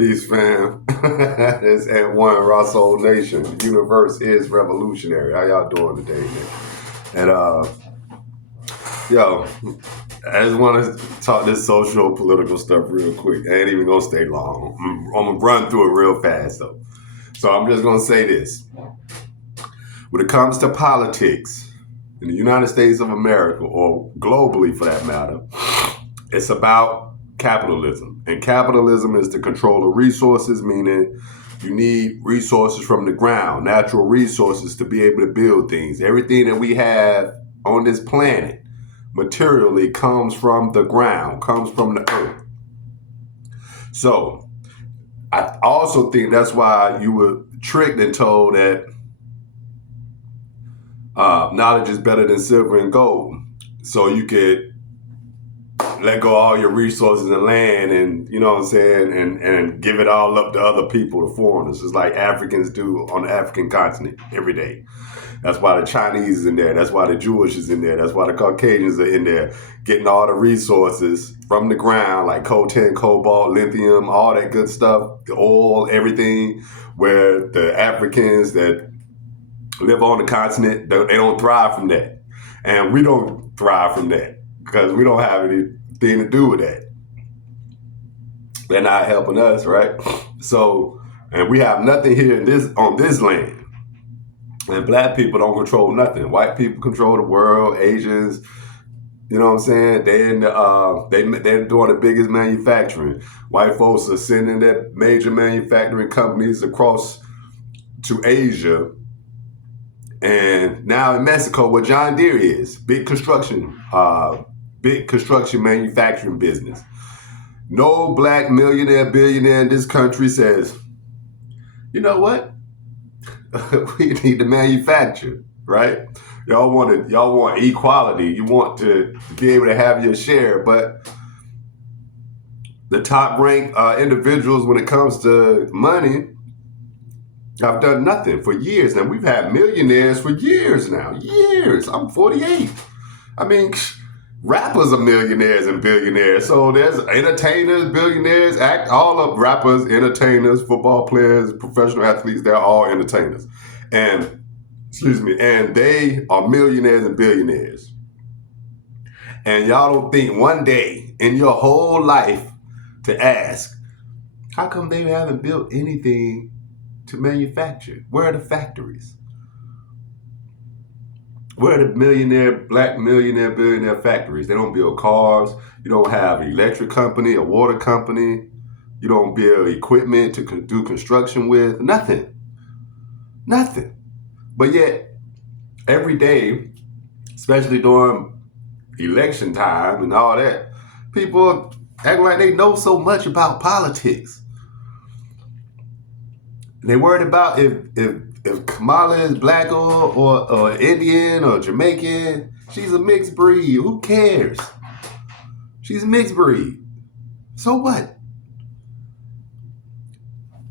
Peace, fam. It's at one Ross Soul Nation. The universe is revolutionary. How y'all doing today, man? And yo, I just want to talk this social political stuff real quick. I ain't even gonna stay long. I'm gonna run through it real fast though. So I'm just gonna say this: when it comes to politics in the United States of America, or globally for that matter, it's about capitalism. And capitalism is to control the resources, meaning you need resources from the ground, natural resources to be able to build things. Everything that we have on this planet materially comes from the ground, comes from the earth. So I also think that's why you were tricked and told that knowledge is better than silver and gold. So you could let go of all your resources and land and, you know what I'm saying, and give it all up to other people, the foreigners, just like Africans do on the African continent every day. That's why the Chinese is in there. That's why the Jewish is in there. That's why the Caucasians are in there, getting all the resources from the ground, like coltan, cobalt, lithium, all that good stuff, the oil, everything, where the Africans that live on the continent, they don't thrive from that. And we don't thrive from that because we don't have anything to do with that. They're not helping us, right? So, and we have nothing here on this land. And black people don't control nothing. White people control the world. Asians, you know what I'm saying? They're doing the biggest manufacturing. White folks are sending their major manufacturing companies across to Asia. And now in Mexico, where John Deere is, big construction manufacturing business. No black millionaire, billionaire in this country says, you know what? We need to manufacture, right? Y'all want equality. You want to be able to have your share, but the top ranked individuals when it comes to money have done nothing for years. And we've had millionaires for years now. Years. I'm 48. I mean, rappers are millionaires and billionaires. So there's entertainers, billionaires, all of rappers, entertainers, football players, professional athletes, they're all entertainers. And, and they are millionaires and billionaires. And y'all don't think one day in your whole life to ask, how come they haven't built anything to manufacture? Where are the factories? Where are the black millionaire, billionaire factories? They don't build cars. You don't have an electric company, a water company. You don't build equipment to do construction with. Nothing. But yet, every day, especially during election time and all that, people act like they know so much about politics. They worried about if Kamala is black or Indian or Jamaican. She's a mixed breed. Who cares? She's a mixed breed. So what?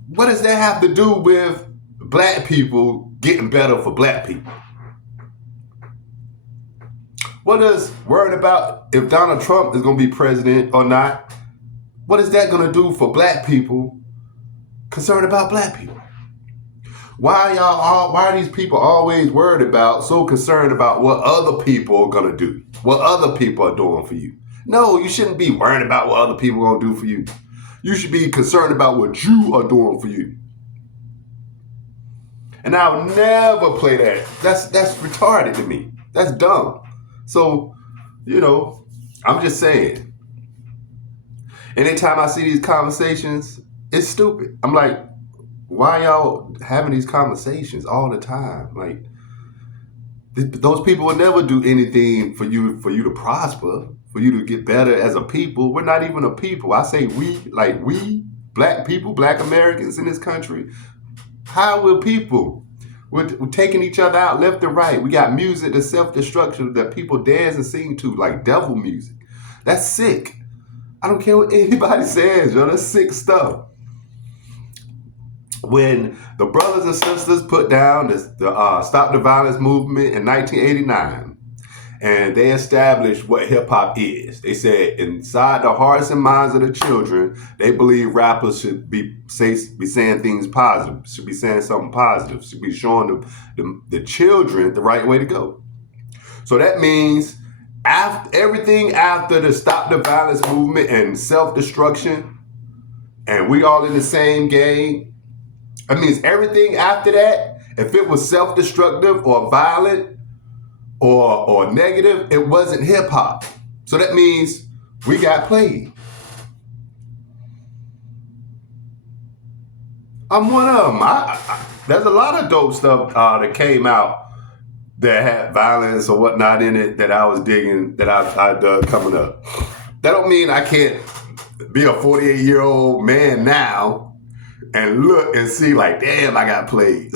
What does that have to do with black people getting better for black people? What is worried about if Donald Trump is going to be president or not? What is that going to do for black people concerned about black people? Why are these people always worried about, so concerned about what other people are going to do, what other people are doing for you? No, you shouldn't be worried about what other people are going to do for you. You should be concerned about what you are doing for you. And I'll never play that. That's retarded to me. That's dumb. So, I'm just saying. Anytime I see these conversations, it's stupid. I'm like, why y'all having these conversations all the time? Like, those people will never do anything for you to prosper, for you to get better as a people. We're not even a people. I say we, black people, black Americans in this country. How will people? We're taking each other out left and right. We got music to self-destruction that people dance and sing to, like devil music. That's sick. I don't care what anybody says, yo. That's sick stuff. When the brothers and sisters put down the Stop the Violence movement in 1989, and they established what hip hop is. They said inside the hearts and minds of the children, they believe rappers should be saying things positive, should be saying something positive, should be showing the children the right way to go. So that means everything after the Stop the Violence movement and self-destruction, and we all in the same game. That means everything after that, if it was self-destructive or violent or negative, it wasn't hip hop. So that means we got played. I'm one of them. There's a lot of dope stuff that came out that had violence or whatnot in it that I was digging, that I dug coming up. That don't mean I can't be a 48-year-old man now and look and see like, damn, I got played.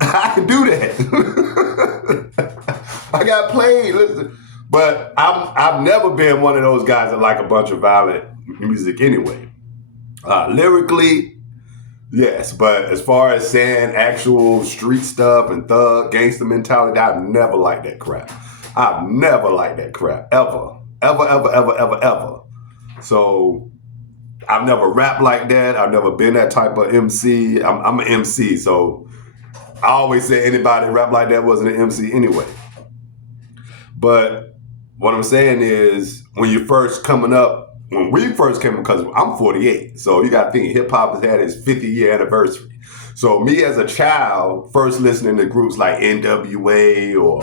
I can do that. I got played. Listen, but I've never been one of those guys that like a bunch of violent music anyway. Lyrically, yes, but as far as saying actual street stuff and thug gangster mentality, I've never liked that crap. I've never liked that crap ever, ever, ever, ever, ever, ever. So I've never rapped like that. I've never been that type of MC. I'm an MC, so I always say anybody rap like that wasn't an MC anyway. But what I'm saying is, when we first came up, because I'm 48, so you got to think hip hop has had its 50-year anniversary. So me as a child, first listening to groups like NWA or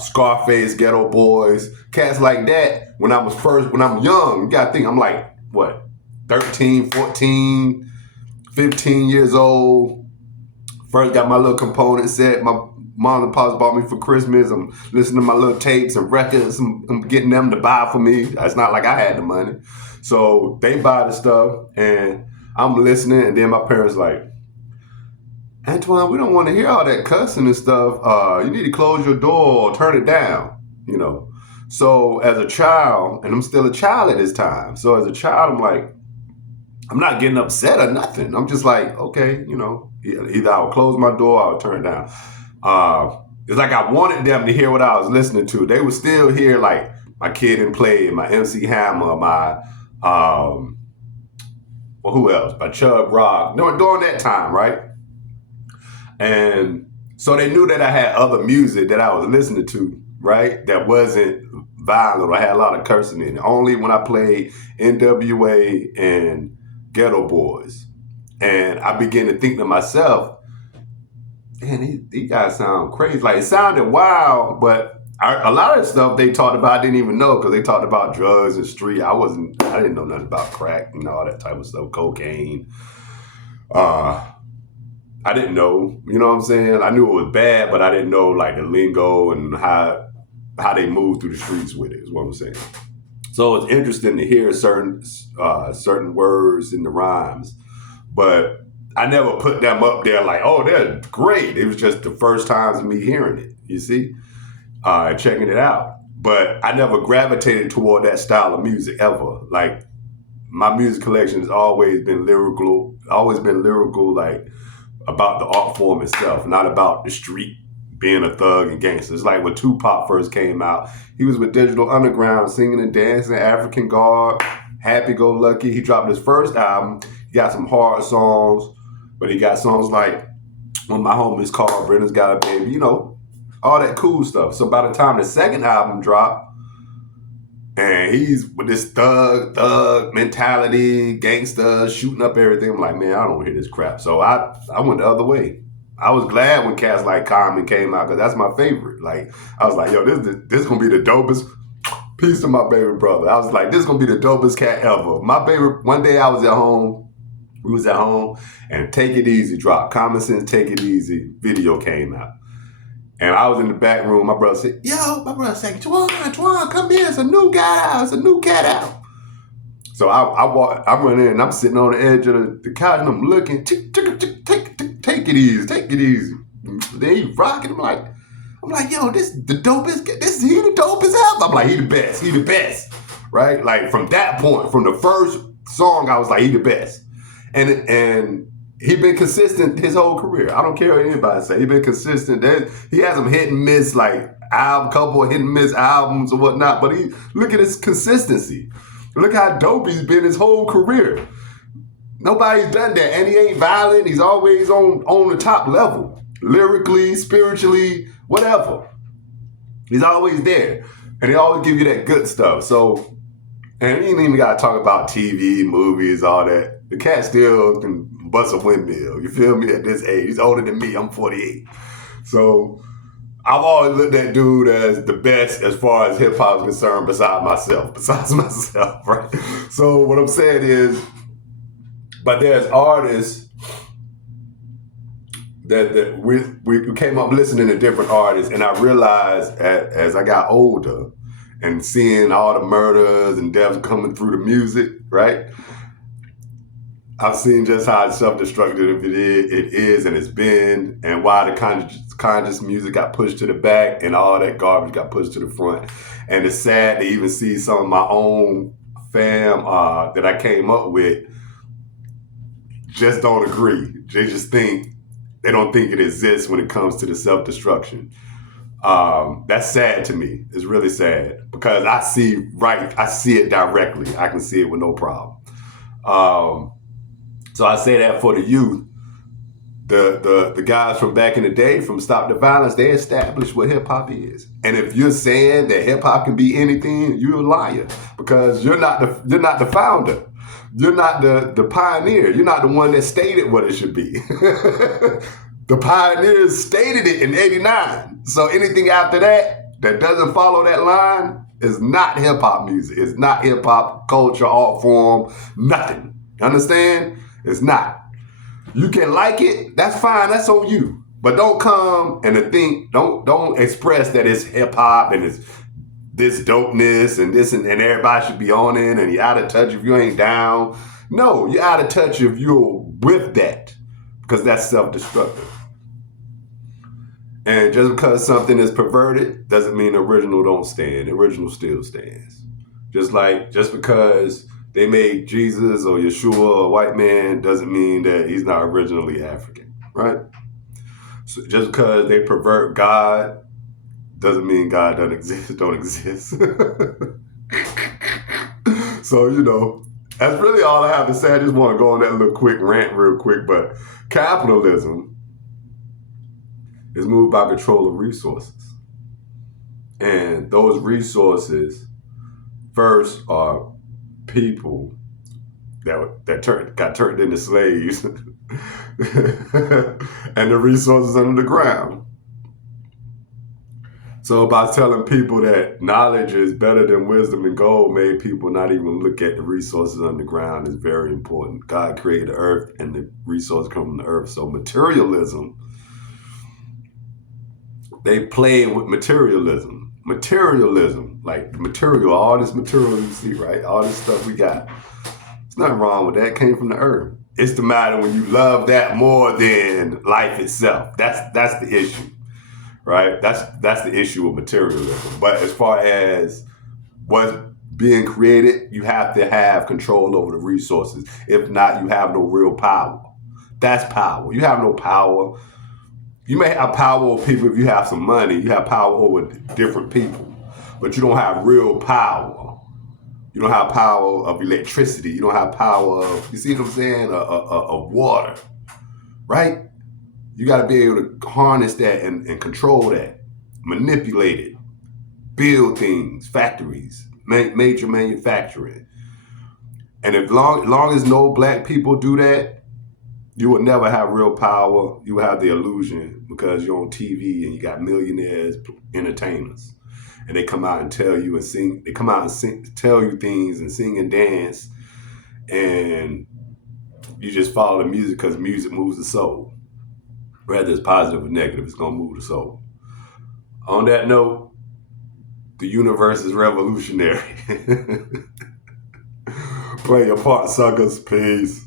Scarface, Ghetto Boys, cats like that, when I'm young, you got to think I'm like, what, 13, 14, 15 years old. First got my little component set. My mom and pops bought me for Christmas. I'm listening to my little tapes and records. I'm getting them to buy for me. It's not like I had the money. So they buy the stuff and I'm listening, and then my parents like, Antoine, we don't want to hear all that cussing and stuff. You need to close your door or turn it down, you know. So as a child, and I'm still a child at this time. So as a child, I'm like, I'm not getting upset or nothing. I'm just like, okay, you know, either I'll close my door or I'll turn it down. It's like I wanted them to hear what I was listening to. They would still hear like my Kid and Play, my MC Hammer, my, well, who else? My Chug Rock. During that time, right? And so they knew that I had other music that I was listening to, right? That wasn't violent or had a lot of cursing in it. Only when I played NWA and Ghetto Boys. And I began to think to myself, man, these guys sound crazy. Like, it sounded wild, but a lot of the stuff they talked about I didn't even know, because they talked about drugs and street. I didn't know nothing about crack and all that type of stuff, cocaine. I didn't know, you know what I'm saying? I knew it was bad, but I didn't know like the lingo and how they move through the streets with it, is what I'm saying. So it's interesting to hear certain words in the rhymes, but I never put them up there like, oh, they're great. It was just the first times me hearing it, you see, checking it out. But I never gravitated toward that style of music ever. Like, my music collection has always been lyrical, like about the art form itself, not about the street being a thug and gangster. It's like when Tupac first came out, he was with Digital Underground singing and dancing, African Guard, Happy Go Lucky. He dropped his first album. He got some hard songs, but he got songs like When My Homies Called, Brenda's Got a Baby, you know, all that cool stuff. So by the time the second album dropped, and he's with this thug mentality, gangster, shooting up everything, I'm like, man, I don't hear this crap. So I went the other way. I was glad when cats like Common came out, because that's my favorite. Like, I was like, yo, this is going to be the dopest. Peace to my baby brother. I was like, this is going to be the dopest cat ever. My baby, one day I was at home, we was at home, and Take It Easy dropped. Common Sense, Take It Easy video came out. And I was in the back room. My brother said, Twan, come here. It's a new cat out. So I run in, and I'm sitting on the edge of the couch, and I'm looking. Take it easy. Then he rocking. I'm like, yo, this the dopest. He the dopest ever. I'm like, he the best. Right? Like, from that point, from the first song, I was like, he the best. And he been consistent his whole career. I don't care what anybody say. He been consistent. He has some hit and miss. Like, couple of hit and miss albums or whatnot, but look at his consistency. Look how dope he's been his whole career. Nobody's done that, and he ain't violent. He's always on the top level, lyrically, spiritually, whatever. He's always there, and he always give you that good stuff. So, and he ain't even got to talk about TV, movies, all that. The cat still can bust a windmill. You feel me? At this age, he's older than me. I'm 48. So I've always looked at dude as the best as far as hip hop is concerned, besides myself, right? So what I'm saying is, but there's artists that we came up listening to different artists, and I realized as I got older and seeing all the murders and deaths coming through the music, right? I've seen just how self-destructive it is and it's been, and why the conscious music got pushed to the back and all that garbage got pushed to the front. And it's sad to even see some of my own fam that I came up with just don't agree. They don't think it exists when it comes to the self-destruction. That's sad to me. It's really sad because I see it directly. I can see it with no problem. So I say that for the youth. The guys from back in the day, from Stop the Violence, they established what hip hop is. And if you're saying that hip hop can be anything, you're a liar because you're not the founder. You're not the pioneer. You're not the one that stated what it should be. The pioneers stated it in '89. So anything after that doesn't follow that line is not hip hop music. It's not hip hop culture, art form, nothing. Understand? It's not. You can like it, that's fine, that's on you. But don't come and don't express that it's hip hop and it's this dopeness and this and everybody should be on it and you're out of touch if you ain't down. No, you're out of touch if you're with that, because that's self-destructive. And just because something is perverted doesn't mean the original don't stand. The original still stands. Just because they made Jesus or Yeshua a white man doesn't mean that he's not originally African, right? So just because they pervert God doesn't mean God don't exist. So, that's really all I have to say. I just want to go on that little quick rant real quick, but capitalism is moved by control of resources. And those resources first are people that got turned into slaves and the resources under the ground. So by telling people that knowledge is better than wisdom and gold made people not even look at the resources underground is very important. God created the earth and the resources come from the earth. So materialism, they play with materialism. Materialism, like material, all this material you see, right? All this stuff we got. There's nothing wrong with that. It came from the earth. It's the matter when you love that more than life itself. That's the issue. Right? That's the issue of materialism. But as far as what's being created, you have to have control over the resources. If not, you have no real power. That's power. You have no power. You may have power over people if you have some money. You have power over different people. But you don't have real power. You don't have power of electricity. You don't have power of, you see what I'm saying, of water. Right? You got to be able to harness that and control that, manipulate it, build things, factories, major manufacturing. And as long as no black people do that, you will never have real power. You will have the illusion because you're on TV and you got millionaires, entertainers, and they come out and tell you and sing. They come out and tell you things and sing and dance, and you just follow the music because music moves the soul. Whether it's positive or negative, it's going to move the soul. On that note, the universe is revolutionary. Play your part, suckers. Peace.